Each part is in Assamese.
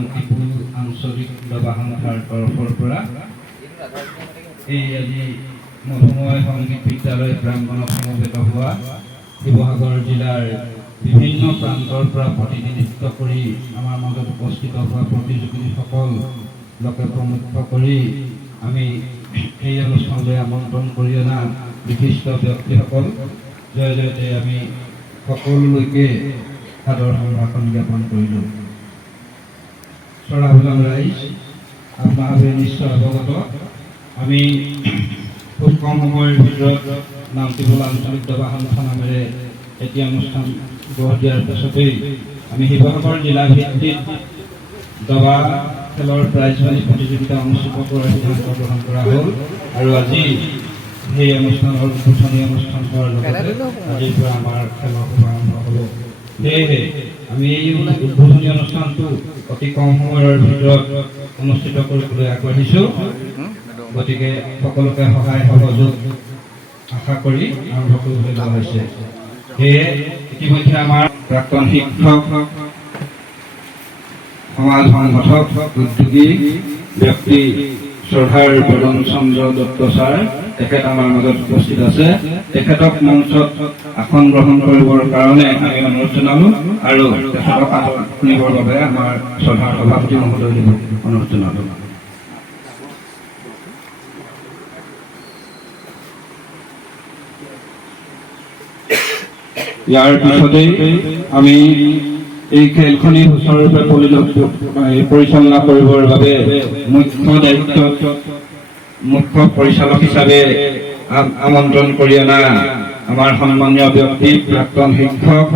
নামটিপুৰ আঞ্চলিক দবা সংস্থাৰ তৰফৰ পৰা এই আজি মধুময় সংগীত বিদ্যালয় প্ৰাংগণত সমবেত হোৱা শিৱসাগৰ জিলাৰ বিভিন্ন প্ৰান্তৰ পৰা প্ৰতিনিধিত্ব কৰি আমাৰ মাজত উপস্থিত হোৱা প্ৰতিযোগীসকল লোকে প্ৰমুখ্য কৰি আমি এই অনুষ্ঠানলৈ আমন্ত্ৰণ কৰি অনা বিশিষ্ট ব্যক্তিসকল জয় জয়তে আমি সকলোলৈকে সাদৰ সম্ভাষণ জ্ঞাপন কৰিলোঁ। শ্ৰদ্ধাভাজন ৰাইজ, আপোনালোকে নিশ্চয় অৱগত, আমি খুব কম সময়ৰ ভিতৰত নামটিপুৰ আঞ্চলিক দবা সংস্থা নামেৰে এটি অনুষ্ঠান গঢ় দিয়াৰ পিছতেই আমি শিৱসাগৰ জিলা ভিত্তিক দবা খেলৰ প্ৰাইজমানি প্ৰতিযোগিতা অনুষ্ঠিত কৰাৰ সিদ্ধান্ত গ্ৰহণ কৰা হ'ল আৰু আজি সেই অনুষ্ঠানৰ উদ্বোধনী অনুষ্ঠান হোৱাৰ লগতে আজিৰ পৰা আমাৰ খেলৰ শুভাৰম্ভ হ'ব। সেয়েহে আমি এই উদ্বোধনী অনুষ্ঠানটো অতি কম সময়ৰ ভিতৰত অনুষ্ঠিত কৰিবলৈ আগবাঢ়িছোঁ। গতিকে সকলোকে সহায় সহযোগ আশা কৰি আৰম্ভ কৰিবলৈ লোৱা হৈছে। সেয়ে ইতিমধ্যে আমাৰ প্ৰাক্তন শিক্ষক, সমাজ সংগঠক, উদ্যোগী ব্যক্তি শ্ৰদ্ধাৰ বদন চন্দ্ৰ দত্ত ছাৰ তেখেত আমাৰ মাজত উপস্থিত আছে। তেখেতক মঞ্চত আসন গ্ৰহণ কৰিবৰ কাৰণে আমি অনুৰোধ জনালোঁ আৰু তেখেতক শুনিবৰ বাবে আমাৰ শ্ৰদ্ধাৰ সভাপতি মহোদয়ক অনুৰোধ জনালোঁ। ইয়াৰ পিছতেই আমি এই খেলখনি সুচাৰুৰূপে পৰিচালনা কৰিবৰ বাবে মুখ্য পৰিচালক হিচাপে আমন্ত্ৰণ কৰি অনা আমাৰ সন্মানীয় ব্যক্তি প্ৰাক্তন শিক্ষক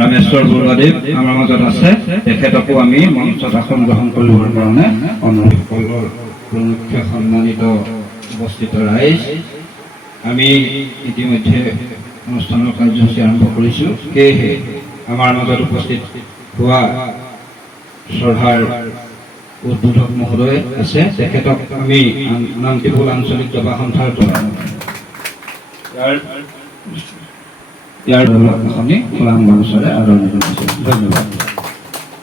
ৰামেশ্বৰ বৰুৱাদেৱ আমাৰ মাজত আছে। তেখেতকো আমি মঞ্চত আসন গ্ৰহণ কৰিবৰ কাৰণে অনুৰোধ কৰিলোঁ। মুখ্য সন্মানিত উপস্থিত ৰাইজ, আমি ইতিমধ্যে অনুষ্ঠানৰ কাৰ্যসূচী আৰম্ভ কৰিছোঁ। সেয়েহে আমাৰ মাজত উপস্থিত হোৱা শ্ৰদ্ধাৰ উদ্বোধক মহোদয় আছে, তেখেতক আমি নামটিপুৰ আঞ্চলিক দবা সংস্থাৰ ইয়াৰ গামোচাৰে আদৰণি জনাইছোঁ। ধন্যবাদ।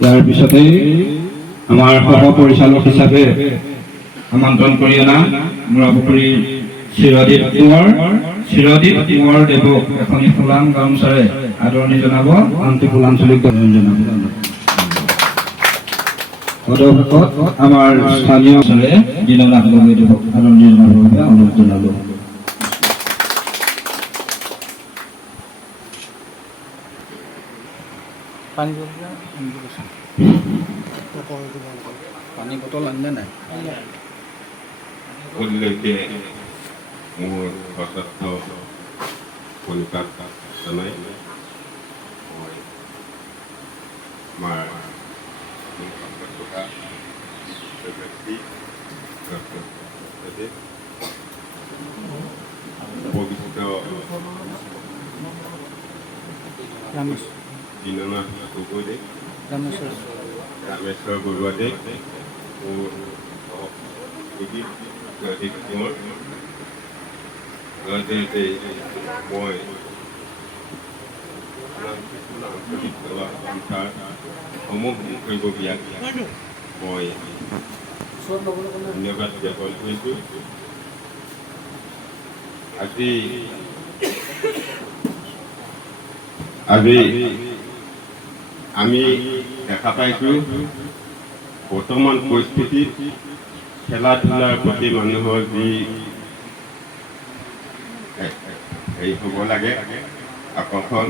ইয়াৰ পিছতেই আমাৰ সহ পৰিচালক হিচাপে আমন্ত্ৰণ কৰি অনা মুৰাপুখুৰী চিৰদীপ কোঁৱৰ দেৱক এখনি ফুলাম গামোচাৰে আদৰণি জনাব নামটিপুৰ আঞ্চলিক জনাব। পদভাগত আমাৰ স্থানীয় দীননাথ গগৈদেৱক আদৰণি জনাবৰ বাবে অনুৰোধ জনালোঁ। পানী বটল আনিলে নাই? মোৰ সশস্ত্ৰ কণিকাক জনাই মই আমাৰ ব্যক্তি উপবিষ্ট দীননাথ গগৈদেৱ, ৰামেশ্বৰ বৰুৱাদেৱ, মোৰ মই সমূহ কৰিবলগীয়াক মই ধন্যবাদ জ্ঞাপন কৰিছোঁ। আজি আমি দেখা পাইছোঁ বৰ্তমান পৰিস্থিতিত খেলা ধূলাৰ প্ৰতি মানুহৰ যি হেৰি হ'ব লাগে আকৰ্ষণ,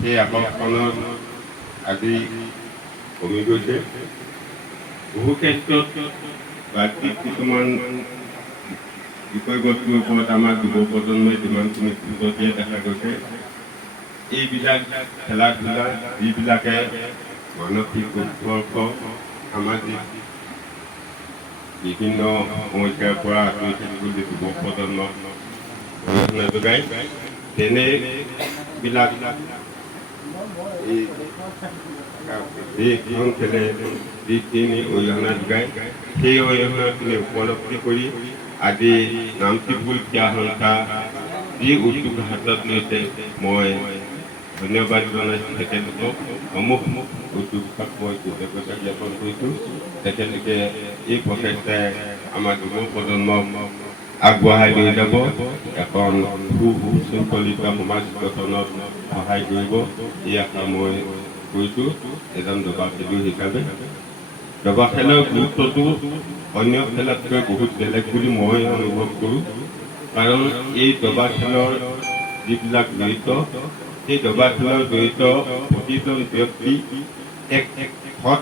সেই আকৰ্ষণৰ আজি কমি গৈছে। বহু ক্ষেত্ৰত বাহ্যিক কিছুমান বিষয়বস্তুৰ ওপৰত আমাৰ যুৱ প্ৰজন্মই যিমানখিনি গুৰুত্ব দিয়া দেখা গৈছে, এইবিলাক খেলা ধূলা যিবিলাকে মানসিক উৎকৰ্ষ, সামাজিক বিভিন্ন সমস্যাৰ পৰা আঁতৰি থাকিবলৈ যুৱ প্ৰজন্মক অৰিহণা যোগায়, তেনেবিলাক যিখন খেলে যিখিনি অৰিহণা যোগায়, সেই অৰিহণাখিনি উপলব্ধি কৰি আজি নামটিপুৰ ক্ৰীড়া সংস্থা যি উদ্যোগ হাতত লৈছে, মই ধন্যবাদ জনাইছোঁ তেখেতলোকক সমূহ উদ্যোগত মই কৃতজ্ঞতা জ্ঞাপন কৰিছোঁ। তেখেতলোকে এই প্ৰচেষ্টাই আমাৰ যুৱ প্ৰজন্মক আগবঢ়াই লৈ যাব, এখন সুশৃংখলিত সমাজ গঠনত সহায় কৰিব, এই আশা মই কৰিছোঁ এজন দবা খেলুৱৈ হিচাপে। দবা খেলৰ গুৰুত্বটো অন্য খেলতকৈ বহুত বেলেগ বুলি মই অনুভৱ কৰোঁ। কাৰণ এই দবা খেলৰ যিবিলাক জড়িত, সেই দবা খেলৰ জড়িত প্ৰতিজন ব্যক্তি এক সৎ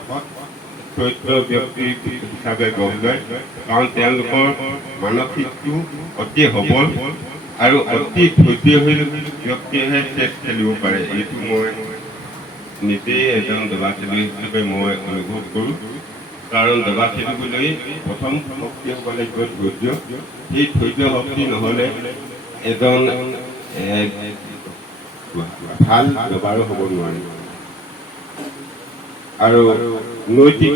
চৰিত্ৰ ব্যক্তি হিচাপে গঢ় লয়। কাৰণ তেওঁলোকৰ মানসিকটো অতি সবল আৰু অতি ধৈৰ্যশীল ব্যক্তিয়েহে চেছ খেলিব পাৰে। এইটো মই নিজেই এজন দবা খেলুৱৈ হিচাপে মই অনুভৱ কৰোঁ। কাৰণ দবা খেলিবলৈ প্ৰথম শক্তি হ'ব লাগিব ধৈৰ্য। সেই ধৈৰ্য শক্তি নহ'লে এজন ভাল দবাৰো হ'ব নোৱাৰে। আৰু নৈতিক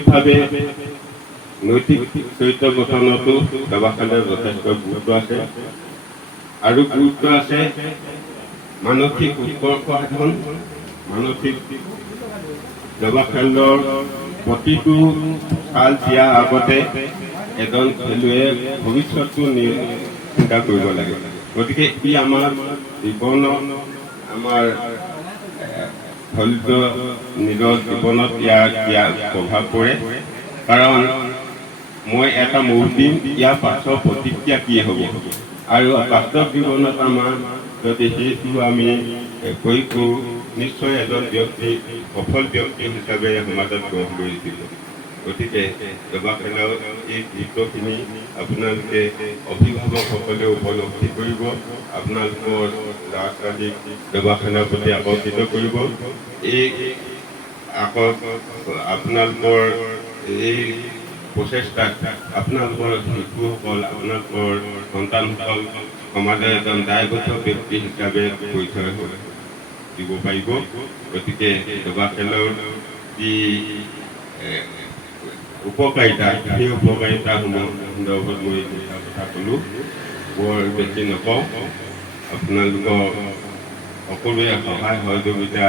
চৰিত্ৰ গঠনতো দবা খেলৰ যথেষ্ট গুৰুত্ব আছে। আৰু গুৰুত্ব আছে মানসিক উৎকৰ্ষ সাধন। মানসিক দবা খেলৰ প্ৰতিটো চাল দিয়াৰ আগতে এজন খেলুৱৈয়ে ভৱিষ্যতটো চিন্তা কৰিব লাগে। গতিকে ই আমাৰ জীৱনত আমাৰ ফলিত নিজৰ জীৱনত ইয়াৰ প্ৰভাৱ পৰে। কাৰণ মই এটা মুহূৰ্ত দিম, ইয়াৰ পাছৰ প্ৰতিক্ৰিয়া কি হ'ব। আৰু বাস্তৱ জীৱনত আমাৰ যদি সেইটো আমি কৰি কৰোঁ, নিশ্চয় এজন ব্যক্তি সফল ব্যক্তি হিচাপে সমাজত গঢ় লৈ উঠিব। গতিকে দবা খেলৰ এই গুৰুত্বখিনি আপোনালোকে অভিভাৱকসকলে উপলব্ধি কৰিব, আপোনালোকৰ ল'ৰা ছোৱালীক দবা খেলৰ প্ৰতি আকৰ্ষিত কৰিব। আপোনালোকৰ এই প্ৰচেষ্টাত আপোনালোকৰ শিশুসকল, আপোনালোকৰ সন্তানসকল সমাজৰ এজন দায়বদ্ধ ব্যক্তি হিচাপে পৰিচয় দিব পাৰিব। গতিকে দবা খেলৰ যি উপকাৰিতা, সেই উপকাৰিতাসমূহ সন্দৰ্ভত মই কথা ক'লোঁ, বৰ বেছি নকওঁ। আপোনালোকৰ সকলোৱে সহায় সহযোগিতা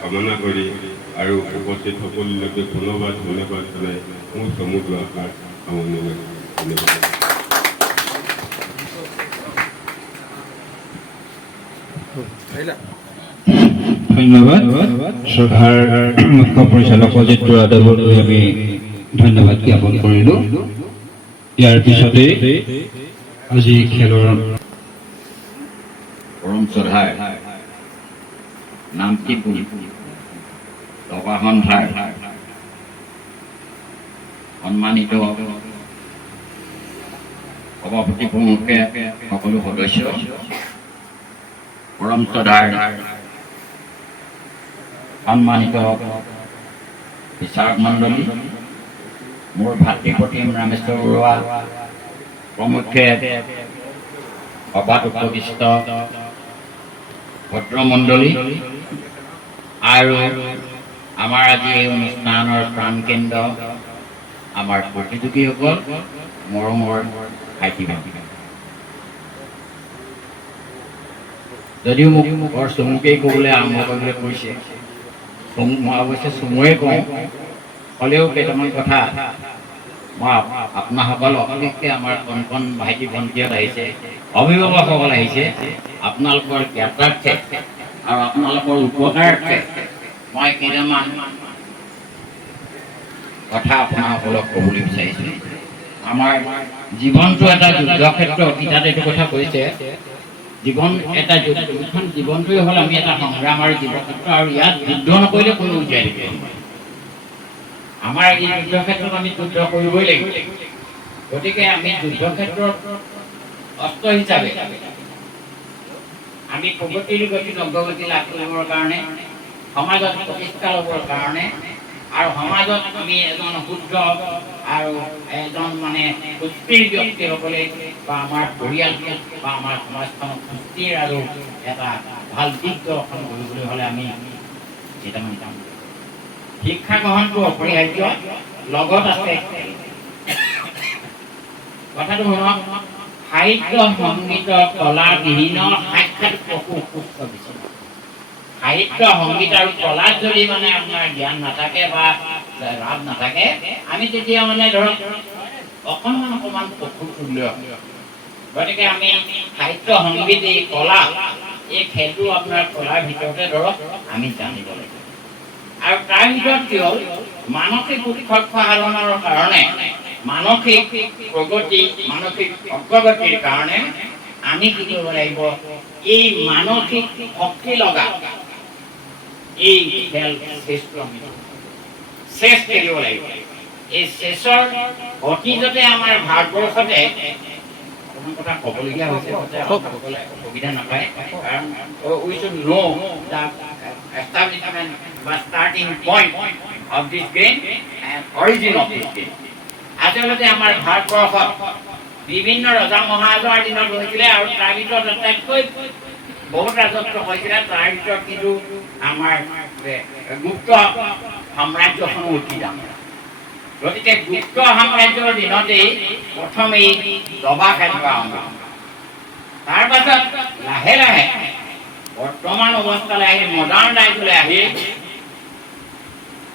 কামনা কৰি আৰু উপস্থিত সকলোলৈকে পুনৰবাৰ ধন্যবাদ জনাই মোৰ চমু দুআষাৰ সামৰণি মাৰিছোঁ। ধন্যবাদ। শ্ৰদ্ধাৰ মুখ্য পৰিচালক অজিত বৰাদেৱলৈ আমি ধন্যবাদ জ্ঞাপন কৰিলোঁ। ইয়াৰ পিছতে আজি খেলৰ পৰম শ্ৰদ্ধাৰ নামটিপুৰ দবা সন্থাৰ সন্মানিত সভাপতি প্ৰমুখে সকলো সদস্য, পৰম শ্ৰদ্ধাৰ সন্মানিত বিচাৰক মণ্ডলী, মোৰ ভাতৃপ্ৰতিম ৰামেশ্বৰ বৰুৱা প্ৰমুখ্যে সভাত উপবিষ্ট ভদ্ৰমণ্ডলী আৰু আমাৰ আজি এই অনুষ্ঠানৰ প্ৰাণকেন্দ্ৰ আমাৰ প্ৰতিযোগীসকল, মৰমৰ ভাইটি ভণ্টি। যদিও মোক বৰ চমুকেই ক'বলৈ আৰম্ভ কৰিবলৈ কৈছে, মই অৱশ্যে চমুৱে কওঁ, হ'লেও কেইটামান কথা মই আপোনাসকলক, বিশেষকৈ আমাৰ কণ কণ ভাইটি ভণ্টিহঁত আহিছে, অভিভাৱকসকল আহিছে, আপোনালোকৰ জ্ঞাতাৰ্থে আৰু আপোনালোকৰ উপকাৰাৰ্থে মই কেইটামান কথা আপোনাসকলক ক'বলৈ বিচাৰিছোঁ। আমাৰ জীৱনটো এটা যুদ্ধক্ষেত্ৰ, গীতাত এইটো কথা কৈছে, জীৱন এটা জীৱনটোৱে হ'ল আমি এটা সংগ্ৰাম আৰু যুদ্ধক্ষেত্ৰ, আৰু ইয়াত যুদ্ধ নকৰিলে কোনো জীয়াই থাকিব নোৱাৰে। আমাৰ এই যুদ্ধক্ষেত্ৰত আমি যুদ্ধ কৰিবই লাগিব। গতিকে আমি যুদ্ধক্ষেত্ৰত অস্ত্ৰ হিচাপে আমি প্ৰগতিৰ গতি অগ্ৰগতি লাভ কৰিবৰ কাৰণে, সমাজত প্ৰতিষ্ঠা ল'বৰ কাৰণে, আৰু সমাজত আমি এজন শুদ্ধ আৰু এজন সুস্থিৰ ব্যক্তি হ'বলৈ, বা আমাৰ পৰিয়ালটো বা আমাৰ সমাজখনক সুস্থিৰ আৰু এটা ভাল দিশ দৰ্শন কৰিবলৈ হ'লে আমি কেইটামান কাম, শিক্ষা গ্ৰহণটো অপৰিহাৰ্য, লগত আছে কথাটো শুনক, সাহিত্য সংগীত কলা বিহীন সাক্ষাৎ পশু সুস্থ বিচৰা। সাহিত্য সংগীত আৰু কলাত যদি মানে আপোনাৰ জ্ঞান নাথাকে বা ৰাপ নাথাকে আমি তেতিয়া মানে ধৰক অকণমান পশুতুল্য। গতিকে আমি সাহিত্য সংগীত এই কলা এই খেলটো আপোনাৰ কলাৰ ভিতৰতে ধৰক আমি জানিব লাগিব। আৰু তাৰ ভিতৰত কি হ'ল মানসিক উৎকৰ্ষ সাধনৰ কাৰণে মানসিক প্ৰগতি মানসিক অগ্ৰগতিৰ কাৰণে আমি কি কৰিব লাগিব এই মানসিক শক্তি লগা এই খেল চেছ খেলিব লাগিব। এই চেছৰ অতীততে আমাৰ ভাৰতবৰ্ষতে কথা ক'বলগীয়া হৈছে সকলে অসুবিধা নাপায় কাৰণ we should know the establishment বা starting point of this game and origin of this game. আচলতে আমাৰ ভাৰতবৰ্ষত বিভিন্ন ৰজা মহাৰজাৰ দিনত হৈছিলে আৰু তাৰ ভিতৰত আটাইতকৈ বহুত ৰাজত্ব হৈছিলে। তাৰ ভিতৰত কিন্তু আমাৰ গুপ্ত সাম্ৰাজ্যখনো অতি ডাঙৰ। গতিকে গুপ্ত সাম্ৰাজ্যৰ দিনতেই প্ৰথম এই দবা খেল কৰা আৰম্ভ। তাৰ পাছত লাহে লাহে বৰ্তমান অৱস্থালৈ আহি মডাৰ্ণ টাইমলৈ আহি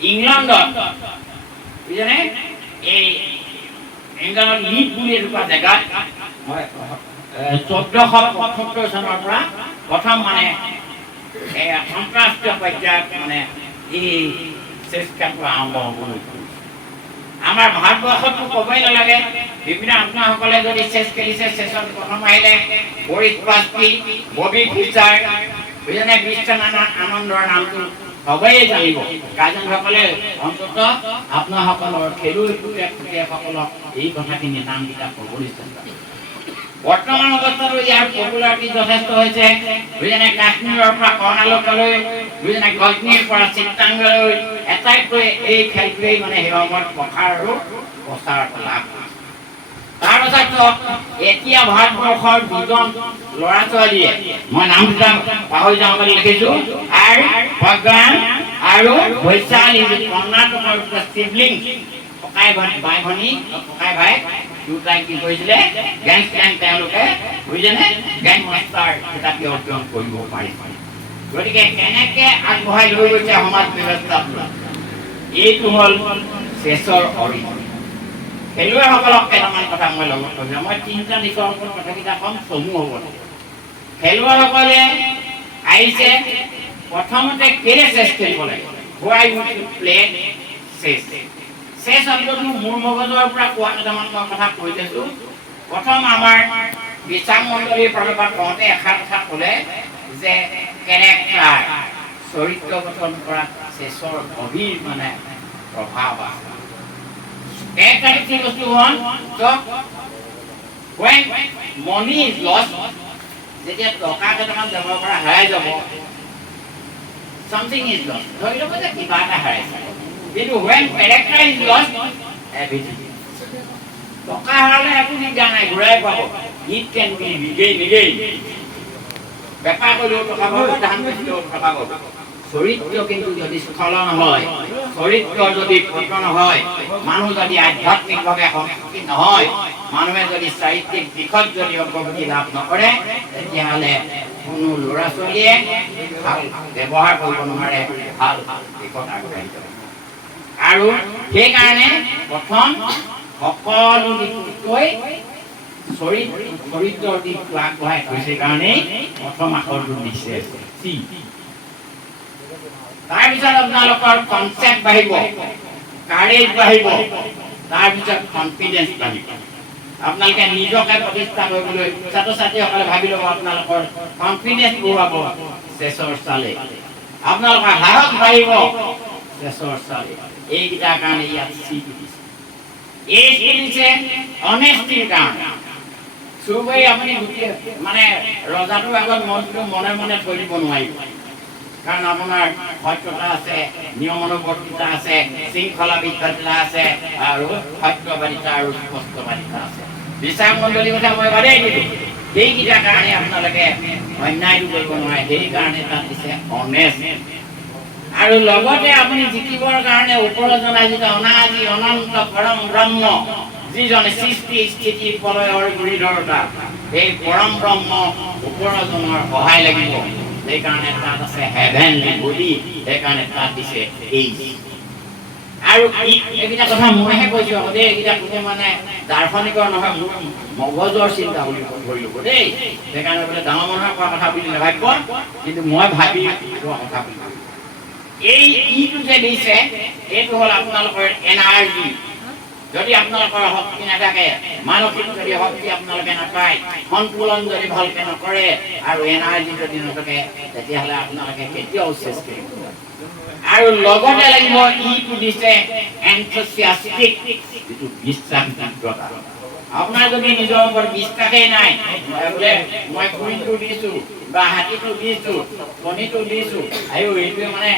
ইংলেণ্ডত বুজিছেনে এই ইংলেণ্ডত লিড বুলি এটুকুৰা জেগাত 1475 চনৰ পৰা প্ৰথম মানে আন্তঃৰাষ্ট্ৰীয় পৰ্যায়ত মানে এই চেছ খেলটো আৰম্ভ হ'বলৈ। আমাৰ ভাৰতবৰ্ষতো ক'বই নালাগে বিভিন্ন আপোনাসকলে যদি চেছ খেলিছে চেছত প্ৰথম আহিলে বৰিছ কাস্পি ববি ফিচাৰ বুজিছেনে বিশ্বনাথ আনন্দৰ নামটো সবেই জানিব। গাৰ্জেনসকলে অন্তত আপোনাসকলৰ খেলুৱৈসকলক এই কথাখিনি নামকেইটা ক'বলৈ চেষ্টা কৰিব। বৰ্তমান অৱস্থাতো ইয়াৰ পপুলাৰিটি যথেষ্ট হৈছে বুজিছেনে কাশ্মীৰৰ পৰা কৰ্ণাটকলৈ বুজিছেনে গজনীৰ পৰা চিত্তাংগলৈ এটাইকৈ এই খেলটোৱেই মানে সেই সময়ত প্ৰসাৰ আৰু প্ৰচাৰ লাভ কৰিছে। তাৰপাছত এতিয়া ভাৰতবৰ্ষৰ দুজন ল'ৰা ছোৱালীয়ে মই নাম দুটা পাহৰি যাওঁ বুলি লিখিছো প্ৰজ্ঞান আৰু বৈশালী কৰ্ণাটকৰ শিৱলিং ককাই ভাই ভনী ককাই ভাই দুটাই কি কৰিছিলে গেংষ্টাৰ তেওঁলোকে বুজিছেনে গেং মাষ্টাৰ কিতাপি অৰ্জন কৰিব পাৰিছে। গতিকে কেনেকে আগবঢ়াই লৈ গৈছে সমাজ ব্যৱস্থাটো এইটো হ'ল চেছৰ অৰিজিন। খেলুৱৈসকলক কেইটামান কথা মই লগত কৈছো। মই তিনিটা দিশৰ ওপৰত কথাকেইটা ক'ম চমু হ'ব। খেলুৱৈসকলে আহিছে প্ৰথমতে কেলে চেছ খেলিব লাগে হোৱাই উইল প্লে চেছ। চেছ শব্দটো মোৰ মগজৰ পৰা কোৱা কেইটামান মই কথা কৈ দিছোঁ। প্ৰথম আমাৰ বিচাৰ মণ্ডলীৰ ফালৰ পৰা কওঁতে এষাৰ কথা ক'লে যে কেৰেক্টাৰ চৰিত্ৰ গঠন কৰা চেছৰ গভীৰ মানে প্ৰভাৱ আছে। কেৰেক্টাৰিষ্টিক বস্তু হ'ল when money is lost যেতিয়া টকা কেইটামান জমা কৰা হেৰাই যাব something is lost ধৰি ল'ব যে কিবা এটা হেৰাইছে। কিন্তু when character is lost everything টকা হেৰালে একো দিগদাৰ নাই ঘূৰাই পাব। it can be regained again। বেপাৰ কৰিলেও টকা পাব ধান বেচিলেও টকা পাব। চৰিত্ৰ কিন্তু যদি স্খলন হয় চৰিত্ৰ যদি পতন হয় মানুহ যদি আধ্যাত্মিকভাৱে সংস্কৃতি নহয় মানুহে যদি চাৰিত্ৰিক দিশত যদি অগ্ৰগতি লাভ নকৰে তেতিয়াহ'লে কোনো ল'ৰা ছোৱালীয়ে ভাল ব্যৱহাৰ কৰিব নোৱাৰে ভাল দিশত আগবাঢ়ি যাব। আৰু সেইকাৰণে প্ৰথম সকলো দিশতকৈ চৰিত্ৰৰ দিশটো আগবঢ়াই থৈছে কাৰণেই প্ৰথম আখৰটো দিছে চি। তাৰপিছত আপোনালোকৰ কনচেপ্ট বাঢ়িব কাৰেজ বাঢ়িব তাৰপিছত কনফিডেন্স বাঢ়িব। আপোনালোকে নিজকে প্ৰতিষ্ঠা কৰিবলৈ ছাত্ৰ ছাত্ৰীসকলে ভাবি ল'ব আপোনালোকৰ কনফিডেন্স বঢ়াব চেছৰ চালে আপোনালোকৰ সাহস বাঢ়িব চেছৰ চালে। এইকেইটাৰ কাৰণে ইয়াত চি দিছে। এই চি দিছে অনেষ্টিৰ কাৰণে। চুবুৰী আপুনি মানে ৰজাটোৰ আগত মনটো মনে মনে থৈ দিব নোৱাৰিব কাৰণ আপোনাৰ সত্যতা আছে নিয়মানুবৰ্তিতা আছে শৃংখলাবদ্ধতা আছে আৰু সত্যবাদিতা আৰু স্পষ্টবাদিতা আছে। বিচাৰ মণ্ডলীৰ কথা মই বাদেই দিলোঁ। সেইকেইটাৰ কাৰণে আপোনালোকে অন্যায়টো কৰিব নোৱাৰে সেইকাৰণে তাত দিছে অনেষ্ট। আৰু লগতে আপুনি জিকিবৰ কাৰণে ওপৰত জনাই যিটো অনাদি অনন্ত পৰম ব্ৰহ্ম যিজনে সৃষ্টি স্থিতি প্ৰলয়ৰ গুৰিধৰোঁতা সেই পৰম ব্ৰহ্ম ওপৰজনৰ সহায় লাগিব সেইকাৰণে তাত আছে হেভেনলি বডি, সেইকাৰণে তাত দিছে এইচ। আৰু এইকেইটা কথা মইহে কৈছো আকৌ দেই, এইকেইটা কোনো মানে দাৰ্শনিকৰ নহয়, মোৰ মগজৰ চিন্তা বুলি ধৰি ল'ব দেই। সেইকাৰণে বোলে ডাঙৰ মানুহৰ কোৱা কথা বুলি নাভাবিব, কিন্তু মই ভাবি কোৱা কথা বুলি ভাবিব। এই ইটো যে দিছে এইটো হ'ল আপোনালোকৰ এনাৰ্জি। যদি আপোনালোকৰ শক্তি নাথাকে, মানসিক যদি শক্তি আপোনালোকে নাপায়, সন্তুলন যদি ভালকে নকৰে আৰু এনাৰ্জি যদি নাথাকে, তেতিয়াহ'লে আপোনালোকে কেতিয়াও চেষ্টা কৰিব নোৱাৰে। আৰু লগতে লাগিব ইটো দিছে এনথুচিয়াষ্টিক, যিটো বিশ্বাসযোগ্যতা। আপোনাৰ যদি নিজৰ ওপৰত বিশ্বাসেই নাই, বোলে মই কুইনটো দিছো বা হাতীটো দিছো, কণীটো দিছো, আৰু এইটোৱে মানে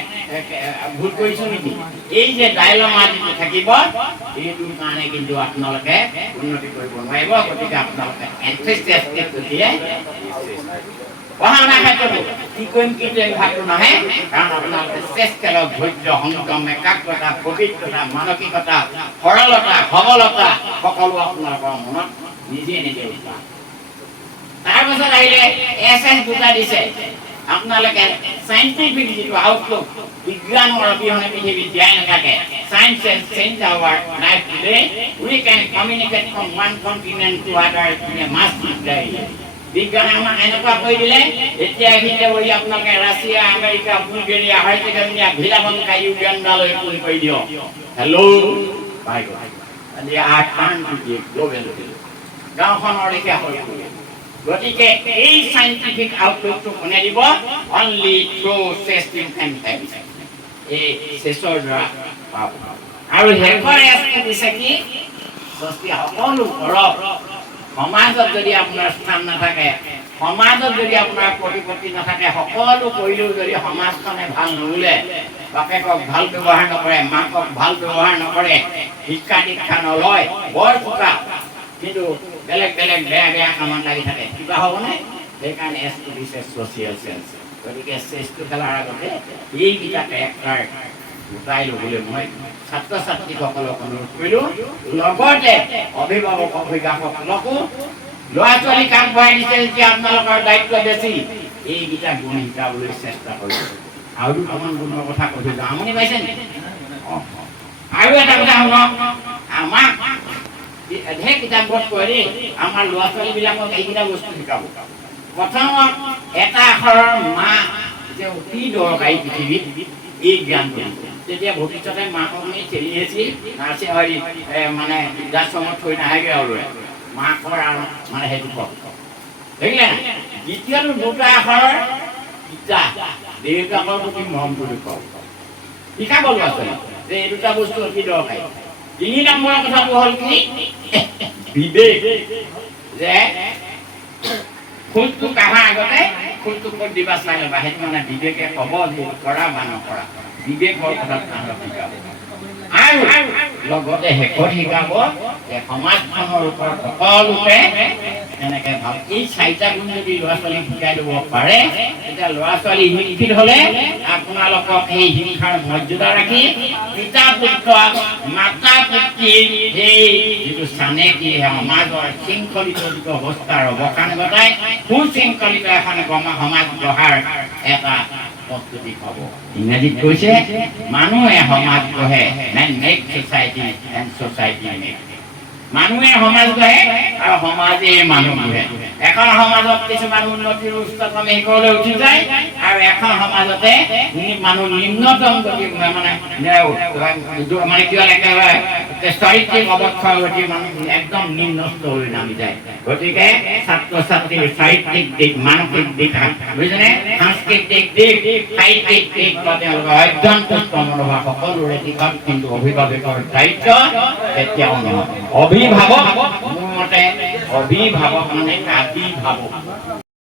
ভুল কৰিছো নেকি, এই যে ডাইলমা যিটো থাকিব, এইটোৰ কাৰণে কিন্তু আপোনালোকে উন্নতি কৰিব নোৱাৰিব। গতিকে আপোনালোকে এনথুচিয়াষ্টিক দিয়ে পঢ়া শুনা ক্ষেত্ৰতো কি কৰিম কিন্তু এই ভাগটো নাহে, কাৰণ আপোনালোকে চেষ্টা, ধৈৰ্য, সংযম, একাগ্ৰতা, পবিত্ৰতা, মানসিকতা, সৰলতা, সবলতা সকলো আপোনালোকৰ মনত নিজে নিজে উঠা। তাৰপিছত আহিলে এছ দুটা দিছে আপোনালোকে চাইণ্টিফিক যিটো আউটলুক, বিজ্ঞানৰ অবিহনে পৃথিৱী জীয়াই নাথাকে। Science has changed our life today. We can communicate from one continent to other in a massive way. বিজ্ঞানে আমাক এনেকুৱা কৰি দিলে, এতিয়া এইখিনিতে বহি আপোনালোকে ৰাছিয়া, আমেৰিকা, বুলগেৰিয়া, হাৰ্জেগোভিনা, ভিলাভংকা, ইউগাণ্ডালৈ ফোন কৰি দিয়ক। Hello' by God, and they are turned to the global village. গাঁওখনৰ লেখীয়া হৈ পৰিলে। গতিকে এই চাইণ্টিফিক আউটলুকটো কোনে দিব? Only through testing and help. এই চেষ্টাৰ দ্বাৰা পাব। আৰু শেষৰ এছটো দিছে কি? সকলো কৰক। সমাজত যদি আপোনাৰ স্থান নাথাকে, সমাজত যদি আপোনাৰ প্ৰতিপত্তি নাথাকে, সকলো কৰিলেও যদি সমাজখনে ভাল নোলায়, বাপেকক ভাল ব্যৱহাৰ নকৰে, মাকক ভাল ব্যৱহাৰ নকৰে, শিক্ষা দীক্ষা নলয়, বৰ চোকা, কিন্তু বেলেগ বেলেগ বেয়া বেয়া কামত লাগি থাকে, কিবা হ'বনে? সেইকাৰণে এছটো দিছে ছ'চিয়েল চেঞ্চ। গতিকে চেঞ্চটো খেলাৰ আগতে এইকেইটা কেৰেক্টাৰ গোটাই ল'বলৈ মই ছাত্ৰ ছাত্ৰীসকলক অনুৰোধ কৰিলোঁ। লগতে অভিভাৱক অভিভাৱকসকলকো ল'ৰা ছোৱালীক আগবঢ়াই দিছে যেতিয়া আপোনালোকৰ দায়িত্ব বেছি, এইকেইটা গুণ শিকাবলৈ চেষ্টা কৰিব। আৰু দুটামান গুণৰ কথা কৈ যাওঁ, আমনি পাইছে নেকি? আৰু এটা কথা শুনক, আমাক ঢেৰ কিতাপত কয় দেই, আমাৰ ল'ৰা ছোৱালীবিলাকক এইকেইটা বস্তু শিকাব। প্ৰথমত এটা আখৰৰ মা যে অতি দৰকাৰী পৃথিৱীত, এই জ্ঞানটো। তেতিয়া ভৱিষ্যতে মাকক নি ঠেলি হেঁচি নাৰ্ছিং মানে বৃদ্ধাশ্ৰমত থৈ নাহেগৈ আৰু মাকৰ আৰু মানে সেইটো কওক, দেখিলে নাই? দ্বিতীয়টো দুটা আখৰৰ পিতা, দেউতাকৰ প্ৰতি মৰম কৰি কওক, শিকাব ল'ৰা ছোৱালী যে এই দুটা বস্তু অতি দৰকাৰী। 3 নম্বৰৰ কথাটো হ'ল কি? বিবেক, যে খোজটো কাঢ়াৰ আগতে খোজটো ক'ত দিবা চাই ল'বা, সেইটো মানে বিবেকে ক'ব যে কৰা বা নকৰা। বিবেকৰ কথা তাহাঁতক শিকাব। আৰু লগতে শেষত শিকাব যে সমাজখনৰ ওপৰত সকলোকে এনেকে ভাল। এই 4টা গুণ যদি ল'ৰা ছোৱালীক শিকাই দিব পাৰে, তেতিয়া ল'ৰা ছোৱালী শিক্ষিত হ'লে আপোনালোকক সেই শিক্ষাৰ মৰ্যাদা ৰাখি পিতা পুত্ৰ, মাতা পিতৃৰ সেই যিটো চানেকি সমাজৰ শৃংখলিত যিটো অৱস্থাৰ অৱসান ঘটাই সুশৃংখলিত এখন সমাজ গঢ়াৰ এটা প্ৰস্তুতি পাব। ইংৰাজীত কৈছে, মানুহে সমাজ গঢ়ে, man make society and society make. মানুহে সমাজ গঢ়ে আৰু সমাজে মানুহ গঢ়ে। এখন সমাজত কিছুমান উন্নতিৰ উচ্চতম শিখৰলৈ উঠি যায়, আৰু এখন সমাজতে মানুহ নিম্নতম গতি মানে কি হ'ল একেবাৰে চাৰিত্ৰিক অৱক্ষয় ঘটি মানুহ একদম নিম্নস্থ হৈ নামি যায়। গতিকে ছাত্ৰ ছাত্ৰীৰ চাৰিত্ৰিক দিশ, মানসিক দিশ, বুজিছেনে, সাংস্কৃতিক দিশ, সাহিত্যিক দিশ বা তেওঁলোকৰ অধ্যয়ন মনোভাৱ সকলোৰে দিশত কিন্তু অভিভাৱকৰ দায়িত্ব এতিয়াও নহয়। অভিভাৱক, মোৰ মতে অভিভাৱক মানে আবিৰ্ভাৱক।